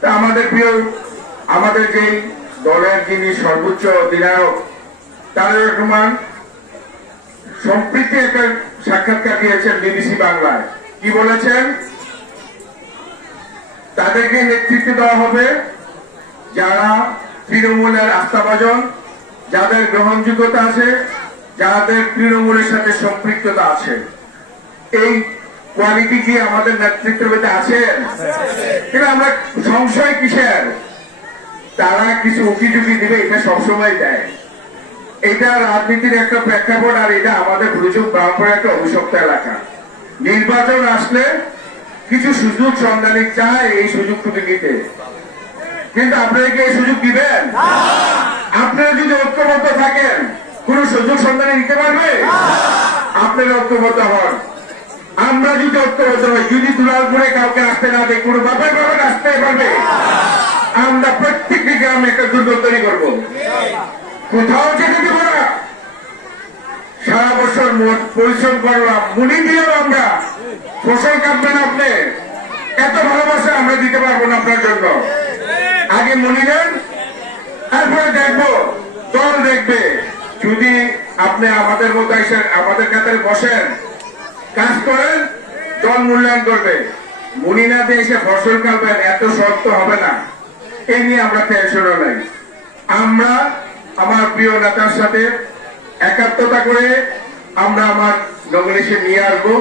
তা আমাদের প্রিয় আমাদের যে দলের যিনি সর্বোচ্চ অধিনায়ক তারেক রহমান সম্প্রীতি একটা সাক্ষাৎকার দিয়েছেন বিবিসি বাংলায়। কি বলেছেন? তাদেরকে নেতৃত্ব দেওয়া হবে যারা তৃণমূলের আস্থাভাজন, যাদের গ্রহণযোগ্যতা আছে, যাদের তৃণমূলের সাথে সম্পৃক্ততা আছে। এই কোয়ালিটি কি আমাদের নেতৃত্বে আছে? কিন্তু আমরা সংশয় কিসের? তারা কিছু উকিঝুঁকি দিবে, এটা সবসময় দেয়। এটা রাজনীতির একটা প্রেক্ষাপট, আর এটা আমাদের গুরুচুক ব্রাহ্মণের একটা অভিশপ্ত এলাকা। নির্বাচন আসলে কিছু সুযোগ সন্ধানী চায় এই সুযোগটুকু নিতে, কিন্তু আপনারা কি এই সুযোগ দিবেন? আপনারা যদি ঐক্যবদ্ধ থাকেন কোন সুযোগ সন্ধানে নিতে পারবে? আপনারা ঐক্যবদ্ধ হন। আমরা যদি ঐক্যবদ্ধ হই, যদি দুলালপুরে কাউকে আসতে না দেয়, কোনো বাপের বাবার আসতে পারবে? আমরা প্রত্যেকটি গ্রামে একটা দুর্গ তৈরি করবো, কোথাও যেতে দেব না। সারা বছর পরিশ্রম করলাম, মুনি দিয়েও আমরা ফসল কাটবেন আপনি, এত ভালোবাসা আমরা দিতে পারবো না আপনার জন্য। আগে মুনি দেন, তারপরে দেখবো, দল দেখবে। যদি আপনি আমাদের মতো এসে আমাদের কাতারে বসেন, কাজ করেন, দল মূল্যায়ন করবে। মুনি না দিয়ে এসে ফসল কাটবেন, এত শক্ত হবে না। এই নিয়ে আমরা টেনশনও নাই। আমরা আমার প্রিয় নেতার সাথে একাত্মতা করে আমরা আমার নমিনেশন নিয়ে আসবো।